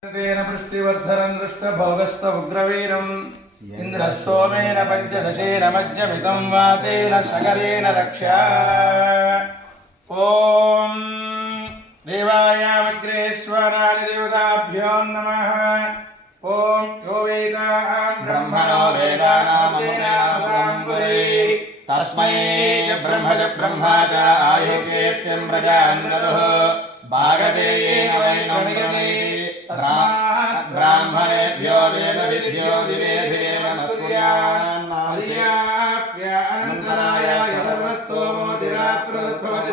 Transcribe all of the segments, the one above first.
पृष्टिवर्धनं दृष्टभोगस्त उग्रवीरम् इन्द्रस्तोमेन पञ्चदशेन मज्जमितं वातेन सकलेन रक्षा। ॐ देवायामग्रेश्वराणि देवताभ्यो नमः। ॐ यो वेदाः ब्रह्मणो वेदानाममुने तस्मै ब्रह्मज ब्रह्मा च आयुर्कीर्तिं प्रजान्नतुः भागधेयेन वैनोनिगते ब्राह्मणेभ्यो वेदविद्यो दिवे दिवे नमस्कुर्यान्नादिव्याप्य अनन्तराय सर्वस्तोमोदिरात्रोद्भवति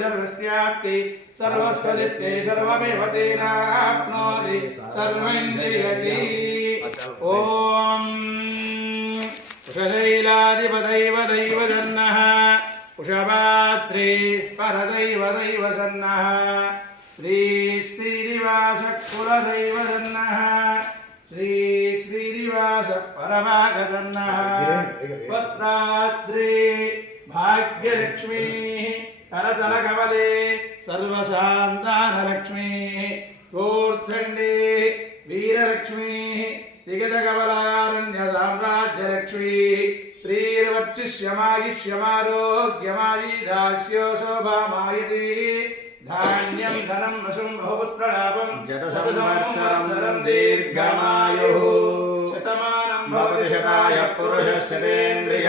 सर्वस्याप्ति सर्वस्वदित्ते सर्वमेव तेनाप्नोति सर्वञ्जयति। ॐ कुशशैलाधिपदैव दैवजन्नः कुशपात्रे परदैव दैवसन्नः श्रीश्रीनिवासकुलदैवजन्नः श्रीश्रीनिवासपरमागतन्नः पत्राद्रे भाग्यलक्ष्मीः करतलकमले सर्वशान्तानलक्ष्मीः ऊर्ध्वण्डे वीरलक्ष्मीः दिगजकमलारण्यसाम्राज्यलक्ष्मीः श्रीर्वर्चिष्यमायुष्यमारोग्यमायीदास्यो शोभामायति धान्यं धनं वशं बहुपुत्रलाभं शतसंवत्सरं दीर्घमायुः शतमानं भवति शताय पुरुषः शतेन्द्रिय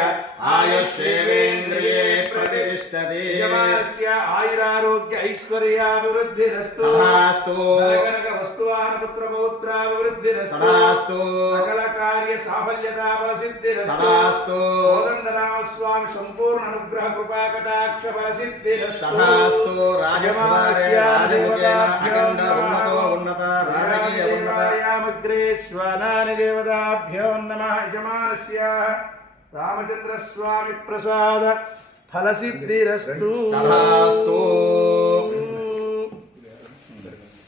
आयुष्येवेन्द्रिये प्रतिष्ठति। यमानस्य आयुरारोग्य ऐश्वर्याभिवृद्धिरस्तु तथास्तु धनकनकवस्तुवाहन पुत्रपौत्राभिवृद्धिरस्तु तथास्तु सकलकार्य साफल्यता फलसिद्धिरस्तु तथास्तु कोदण्डरामस्वामी सम्पूर्ण अनुग्रह कृपा कटाक्ष फलसिद्धिरस्तु तथास्तु राजकुमारग्रेश्वराणि देवताभ्यो नमः। यजमानस्य रामचन्द्रस्वामी प्रसाद फलसिद्धिरस्तु तथास्तु।